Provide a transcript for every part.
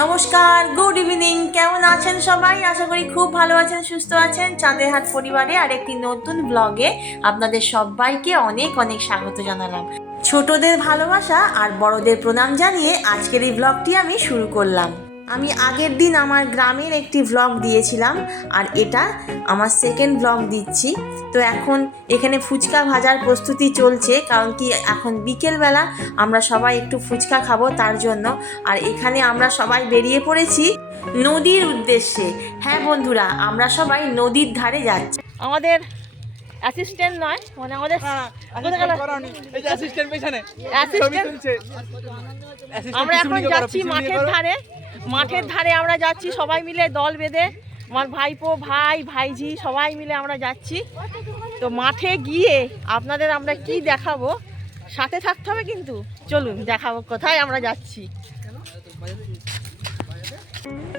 নমস্কার, good evening. কেমন আছেন সবাই? আশা করি খুব ভালো আছেন, সুস্থ আছেন। চাঁদের হাট পরিবারে আরেকটি নতুন ব্লগে আপনাদের সবাইকে অনেক অনেক স্বাগত জানালাম। ছোটদের ভালোবাসা আর বড়দের প্রণাম জানিয়ে আজকের এই ব্লগটি আমি শুরু করলাম। আমি আগের দিন আমার গ্রামের একটি ভ্লগ দিয়েছিলাম, আর এটা আমার সেকেন্ড ভ্লগ দিচ্ছি। তো এখন এখানে ফুচকা ভাজার প্রস্তুতি চলছে, কারণ কি এখন বিকেলবেলা আমরা সবাই একটু ফুচকা খাবো তার জন্য। আর এখানে আমরা সবাই বেরিয়ে পড়েছি নদীর উদ্দেশ্যে। হ্যাঁ বন্ধুরা, আমরা সবাই নদীর ধারে যাচ্ছি। আমাদের অ্যাসিস্ট্যান্ট নয়, মানে আমাদের আমরা এখন যাচ্ছি মাঠের ধারে আমরা যাচ্ছি সবাই মিলে দল বেঁধে। আমার ভাইপো, ভাই, ভাইঝি সবাই মিলে আমরা যাচ্ছি। তো মাঠে গিয়ে আপনাদের আমরা কি দেখাবো, সাথে থাকতে হবে কিন্তু। চলুন দেখাবো কোথায় আমরা যাচ্ছি।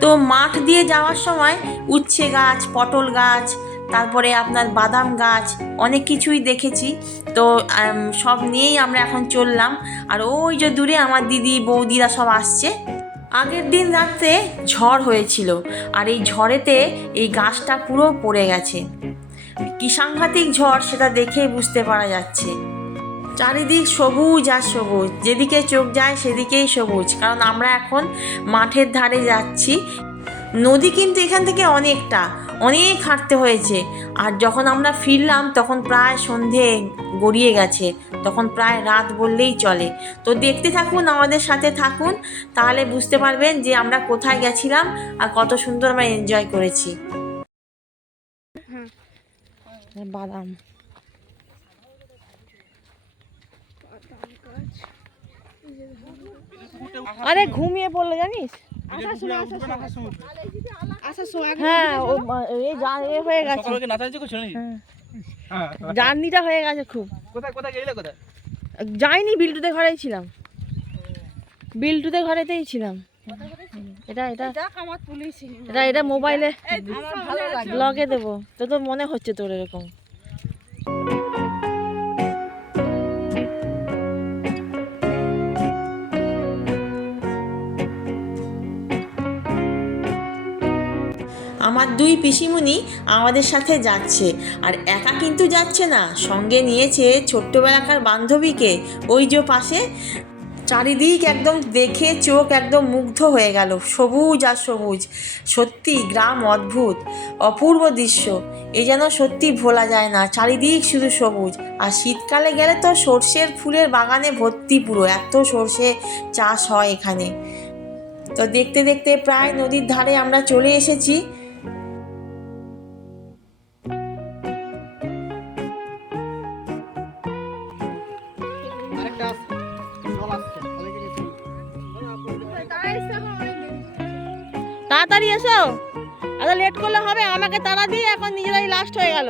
তো মাঠ দিয়ে যাওয়ার সময় উচ্ছে গাছ, পটল গাছ, তারপরে আপনার বাদাম গাছ, অনেক কিছুই দেখেছি। তো সব নিয়েই আমরা এখন চললাম। আর ওই যে দূরে আমার দিদি বৌদিরা সব আসছে। আগের দিন রাত্রে ঝড় হয়েছিল, আর এই ঝড়েতে এই গাছটা পুরো পড়ে গেছে। কি সাংঘাতিক ঝড় সেটা দেখেই বুঝতে পারা যাচ্ছে। চারিদিক সবুজ আর সবুজ, যেদিকে চোখ যায় সেদিকেই সবুজ, কারণ আমরা এখন মাঠের ধারে যাচ্ছি। নদী কিন্তু এখান থেকে অনেক হাঁটতে হয়েছে। আর যখন আমরা ফিরলাম তখন প্রায় সন্ধে গড়িয়ে গেছে, তখন প্রায় রাত বললেই চলে। তো দেখতে থাকুন, আমাদের সাথে থাকুন, তাহলে বুঝতে পারবেন যে আমরা কোথায় গেছিলাম আর কত সুন্দর আমরা এনজয় করেছি। বাদাম, আরে ঘুমিয়ে পড়লো জানিস। হ্যাঁ, হয়ে গেছে, জার্নিটা হয়ে গেছে খুব। যাইনি, বিল্টুদের ঘরেই ছিলাম, বিল্টুদের ঘরেতেই ছিলাম। এটা মোবাইলে ব্লগে দেবো, তো মনে হচ্ছে তোর এরকম। আমার দুই পিসিমণি আমাদের সাথে যাচ্ছে, আর একা কিন্তু যাচ্ছে না, সঙ্গে নিয়েছে ছোট্টবেলাকার বান্ধবীকে। ওই যে পাশে। চারিদিক একদম দেখে চোখ একদম মুগ্ধ হয়ে গেল, সবুজ আর সবুজ। সত্যি গ্রাম অদ্ভুত, অপূর্ব দৃশ্য। এই যেন সত্যি ভোলা যায় না, চারিদিক শুধু সবুজ। আর শীতকালে গেলে তো সর্ষের ফুলের বাগানে ভর্তি, পুরো এত সর্ষে চাষ হয় এখানে। তো দেখতে দেখতে প্রায় নদীর ধারে আমরা চলে এসেছি। তাড়াতাড়ি এসো, এত লেট করলে হবে? আমাকে তাড়া দিয়ে এখন নিজেরাই লাস্ট হয়ে গেল।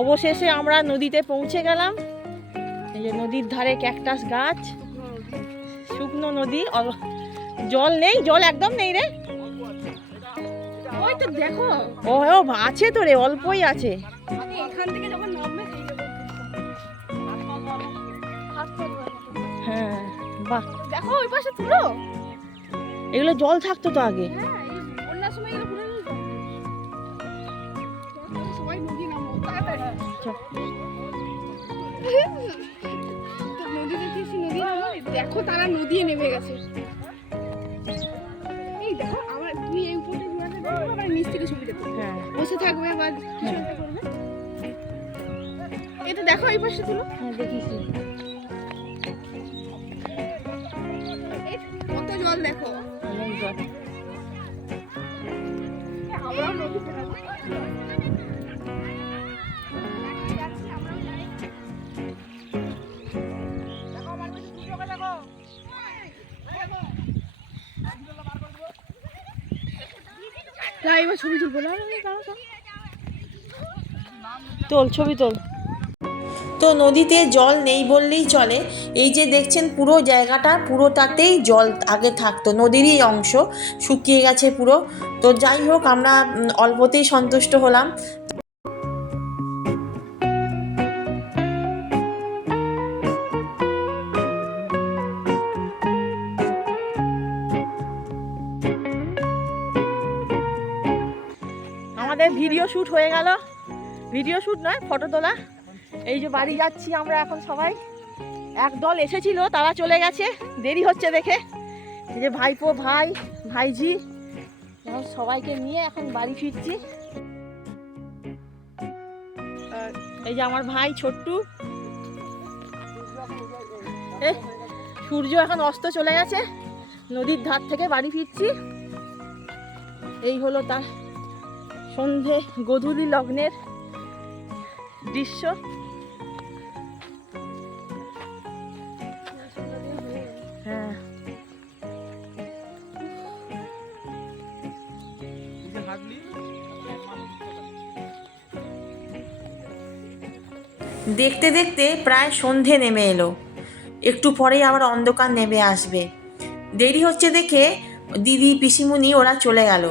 অবশেষে আমরা নদীতে পৌঁছে গেলাম। এই যে নদীর ধারে ক্যাকটাস গাছ, শুকনো নদী, জল নেই, জল একদম নেই রে। ওই তো দেখো, ও আছে তো রে, অল্পই আছে। এখান থেকে যখন নামবে হ্যাঁ, বাহ, দেখো ওই পাশে তুলো। এগুলো জল থাকতো তো আগে। দেখো তারা নদী নেমে গেছে। এই দেখো আমার তুই এই উপরে আবার নিচ থেকে ছবিটা বসে থাকবে বা কিছু একটা করবে। এটা দেখো এই পাশে তুলো। হ্যাঁ দেখিছি, কত জল দেখো। আমরা নদীতে ছবি তুলবো না, তোল ছবি তোল। তো নদীতে জল নেই বললেই চলে। এই যে দেখছেন পুরো জায়গাটা, পুরোটাতেই জল আগে থাকতো, নদীরই অংশ, শুকিয়ে গেছে পুরো। তো যাই হোক, আমরা অল্পতেই সন্তুষ্ট হলাম। ভিডিও শ্যুট হয়ে গেল, ভিডিও শ্যুট নয় ফটো তোলা। এই যে বাড়ি যাচ্ছি আমরা এখন সবাই, এক দল এসেছিল তারা চলে গেছে, দেরি হচ্ছে দেখে। এই যে ভাইপো, ভাই, ভাইঝি, এখন সবাইকে নিয়ে এখন বাড়ি ফিরছি। এই যে আমার ভাই ছোট্টু, সূর্য এখন অস্ত চলে গেছে, নদীর ধার থেকে বাড়ি ফিরছি। এই হলো তার সন্ধে গোধূলি লগ্নের দৃশ্য। হ্যাঁ, দেখতে দেখতে প্রায় সন্ধে নেমে এলো, একটু পরেই আবার অন্ধকার নেমে আসবে। দেরি হচ্ছে দেখে দিদি পিসিমণি ওরা চলে গেল,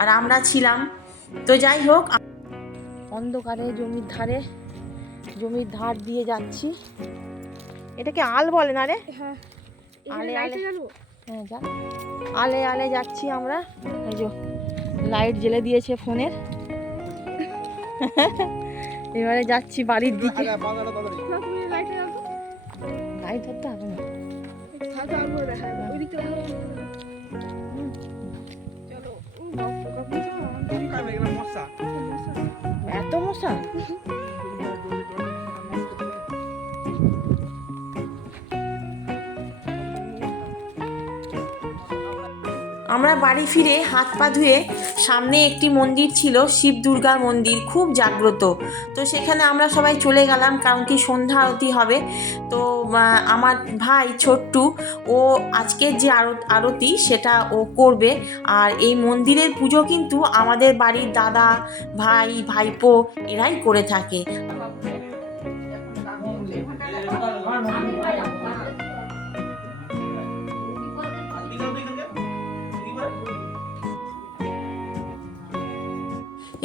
আর আমরা ছিলাম। তো যাই হোক, অন্ধকারে জমির ধার দিয়ে যাচ্ছি। এটাকে আল বলে না রে? হ্যাঁ, আলে আলে, জানো হ্যাঁ যা, আলে আলে যাচ্ছি আমরা। এই যে লাইট জ্বেলে দিয়েছে ফোনের। এবারে যাচ্ছি বাড়ির দিকে। না, তুমি লাইটটা জ্বালো। লাইট ধরতে হবে না। হালকা আলো দেখা যাবে ওই দিকটা ভালো। চলো এত মশা! আমরা বাড়ি ফিরে হাত পা ধুয়ে, সামনে একটি মন্দির ছিল, শিব দুর্গা মন্দির, খুব জাগ্রত। তো সেখানে আমরা সবাই চলে গেলাম, কারণ কি সন্ধ্যা আরতি হবে। তো আমার ভাই ছোট্টু, ও আজকের যে আরতি সেটা ও করবে। আর এই মন্দিরের পুজো কিন্তু আমাদের বাড়ির দাদা, ভাই, ভাইপো এরাই করে থাকে।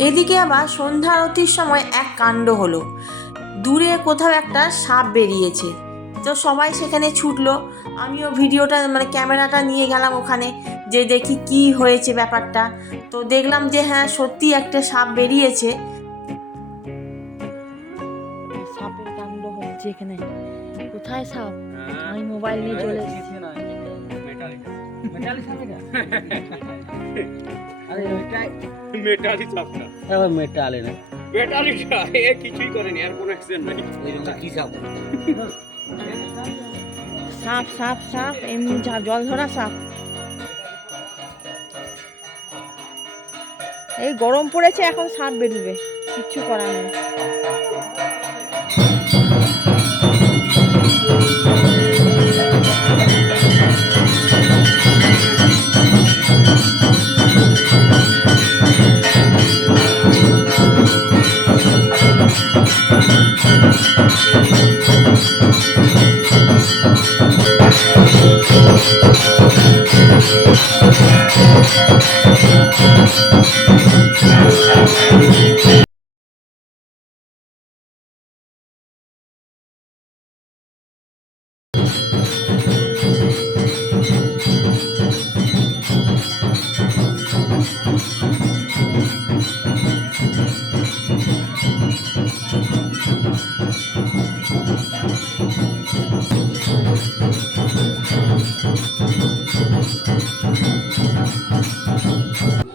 এদিকে আবার সন্ধ্যা আরতির সময় এক কাণ্ড হলো, দূরে কোথাও একটা সাপ বেরিয়েছে। তো সবাই সেখানে ছুটলো, আমিও ভিডিওটা ক্যামেরাটা নিয়ে গেলাম ওখানে, যে দেখি কি হয়েছে ব্যাপারটা। তো দেখলাম যে হ্যাঁ সত্যি একটা সাপ বেরিয়েছে। সাপের কাণ্ড হচ্ছে এখানে। কোথায় সাপ? আমি মোবাইল নিয়ে চলে এসেছি। মেটালি সাপ না, মেটালে না, মেটালিটা এ কিছুই করেনি, আর কোনো অ্যাক্সিডেন্ট নাই। কি সাপ? সাপ সাপ সাপ, এমনি জল ধরা সাপ। এই গরম পড়েছে, এখন সাপ বেরোবে, কিচ্ছু করার নেই।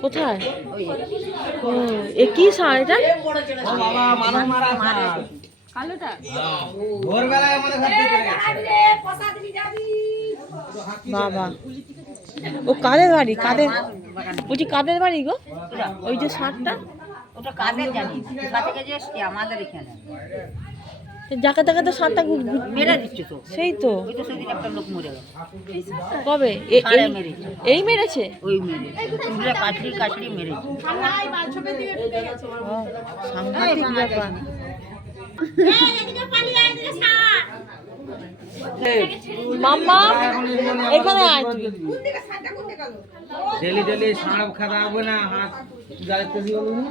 কোথায়? ও, এ কি সার এটা? কালোটা ভোরবেলায় আমাদের ঘর থেকে চলে গেছে। বাবা, ও কাদের বাড়ি? কাদের বলছি, কাদের বাড়ি গো ওই যে সারটা? ওটা কাদের জানি, কোথা থেকে যে এসছে আমাদের এখানে যাকে তাকে তো সারটা মেরে দিচ্ছে তো। সেই তো, ওই তো সেদিন একটা লোক মরে গেল, কবে? সারে মেরেছে, এই মেরেছে? ওই মেরে চুলে কাছড়ি কাছড়ি মেরেছে। ও, সাংঘাতিক ব্যাপার। মাম্মা এখানে আয় তুই। ডেলি ডেলি সাপ খাওয়া হবে না, হাত গাড়িতে দিয়ে বলুন।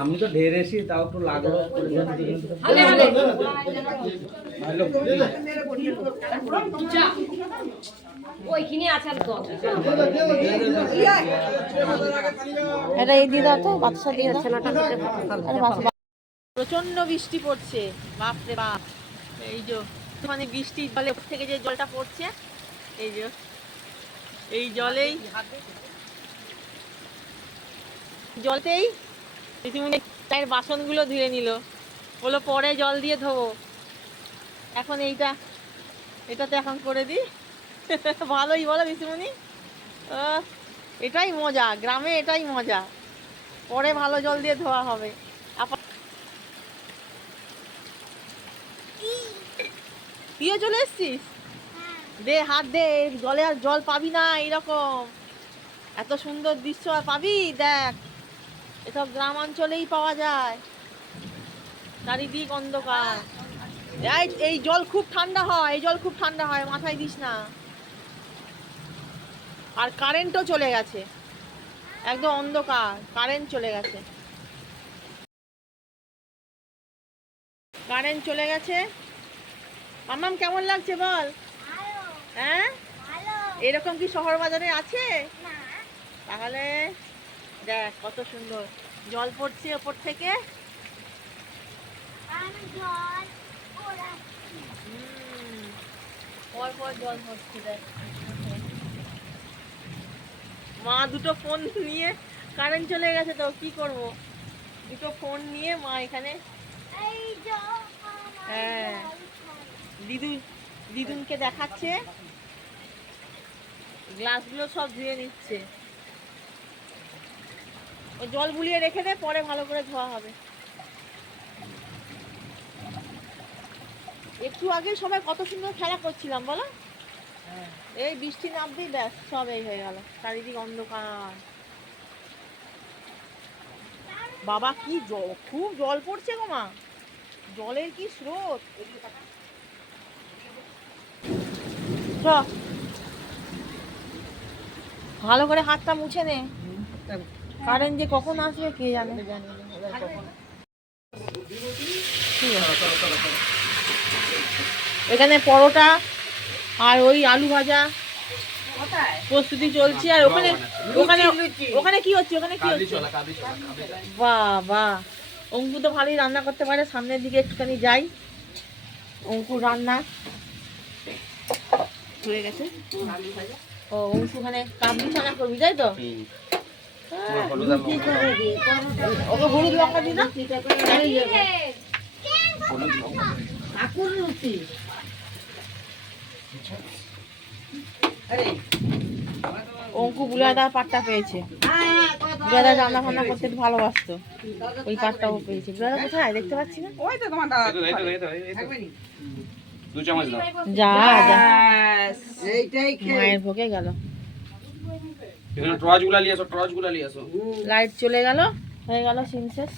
আমি তো ঢের এসি তাও একটু লাগলো এটা এই দিয়ে দাও তো বাচ্চা দিয়ে দাও। আরে বাচ্চা প্রচন্ড বৃষ্টি পড়ছে, বাপরে বাপ। এই যে মানে বৃষ্টির জলে উপর থেকে যে জলটা পড়ছে, এই যে এই জলেই জলতেই রীতিমণি চায়ের বাসনগুলো ধুয়ে নিল, বলো পরে জল দিয়ে ধোবো, এখন এটাতে এখন করে দিই। ভালোই বলো রীতিমণি, এটাই মজা, গ্রামে এটাই মজা, পরে ভালো জল দিয়ে ধোয়া হবে। তুইও চলে এসছিস? দে হাত দে, জলে আর জল পাবি না এইরকম, এত সুন্দর দৃশ্য আর পাবি? দেখ, এসব গ্রাম অঞ্চলেই পাওয়া যায়, চারিদিক অন্ধকার। এই জল খুব ঠান্ডা হয়, এই জল খুব ঠান্ডা হয়, মাথায় দিস না। আর কারেন্টও চলে গেছে, একদম অন্ধকার, কারেন্ট চলে গেছে, কারেন্ট চলে গেছে। মাম্মাম কেমন লাগছে বল? হ্যাঁ, এরকম কি শহর বাজারে আছে? তাহলে দেখ কত সুন্দর জল পড়ছে ওপর থেকে। পর পর জল পড়ছে, দেখ। মা দুটো ফোন নিয়ে, কারেন্ট চলে গেছে তো কি করব, দুটো ফোন নিয়ে মা এখানে, হ্যাঁ দিদুনকে দেখাচ্ছে, গ্লাসগুলো সব ধুয়ে নিচ্ছে। ওই জল বুলিয়ে রেখে দে, পরে ভালো করে ধোয়া হবে। একটু আগে সবাই কত সুন্দর খেলা করছিলাম বলো, এই বৃষ্টি নামবেই ব্যাস সব এই হয়ে গেল, চারিদিক অন্ধকার। বাবা কি জল, খুব জল পড়ছে গো মা, জলের কি স্রোত। ভালো করে হাতটা মুছে নে, কারেন্ট যে কখন আসবে কে জানে। এখানে পরোটা আর ওই আলু ভাজা প্রস্তুতি চলছে। আর ওখানে ওখানে ওখানে কি হচ্ছে, ওখানে কি হচ্ছে? বাহ বাহ, অঙ্কু তো ভালোই রান্না করতে পারে। সামনের দিকে একটুখানি যাই, অঙ্কুর রান্না হয়ে গেছে। ও অঙ্কু ওখানে কাবলি ছানা করবি তাই তো? ওকে হলুদ লঙ্কা দিই না, অঙ্কু বুলাদার পাটটা পেয়েছে। বুলাদা রান্না ফান্না করতে একটু ভালোবাসতো, ওই পাটটাও পেয়েছে। বুলাদা কোথায় দেখতে পাচ্ছি না। দু চামচ দাও। যা যা, মায়ের ভোগে গেল। এখানে টর্চগুলা নিয়ে আসো, টর্চগুলা নিয়ে আসো। লাইট চলে গেল, হয়ে গেল সিন শেষ।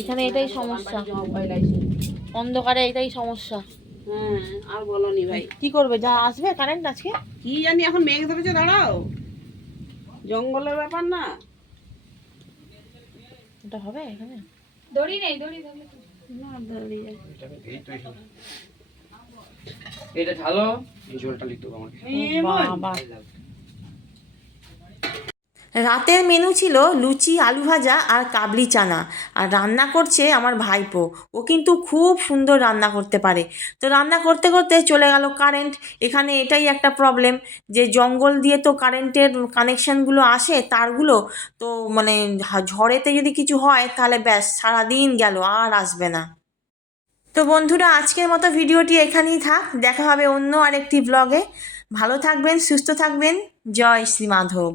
এখানে এটাই সমস্যা, অন্ধকারে এটাই সমস্যা। আর বলনি ভাই, কি করবে, যা আসবে কারেন্ট আজকে কি জানি এখন মেঘ ধরেছে, দাঁড়াও, জঙ্গলের ব্যাপার না। এটা হবে এখানে। দড়ি নেই, দড়ি এটা ঢালো, এই ঝোলটা লিখতে হবে আমাকে। বাবা, রাতের মেনু ছিল লুচি, আলু ভাজা আর কাবলি চানা। আর রান্না করছে আমার ভাইপো, ও কিন্তু খুব সুন্দর রান্না করতে পারে। তো রান্না করতে করতে চলে গেল কারেন্ট। এখানে এটাই একটা প্রবলেম যে জঙ্গল দিয়ে তো কারেন্টের কানেকশানগুলো আসে, তারগুলো তো মানে ঝড়েতে যদি কিছু হয় তাহলে ব্যাস সারাদিন গেল, আর আসবে না। তো বন্ধুরা, আজকের মতো ভিডিওটি এখানেই থাক, দেখা হবে অন্য আরেকটি ব্লগে। ভালো থাকবেন, সুস্থ থাকবেন, জয় শ্রী মাধব।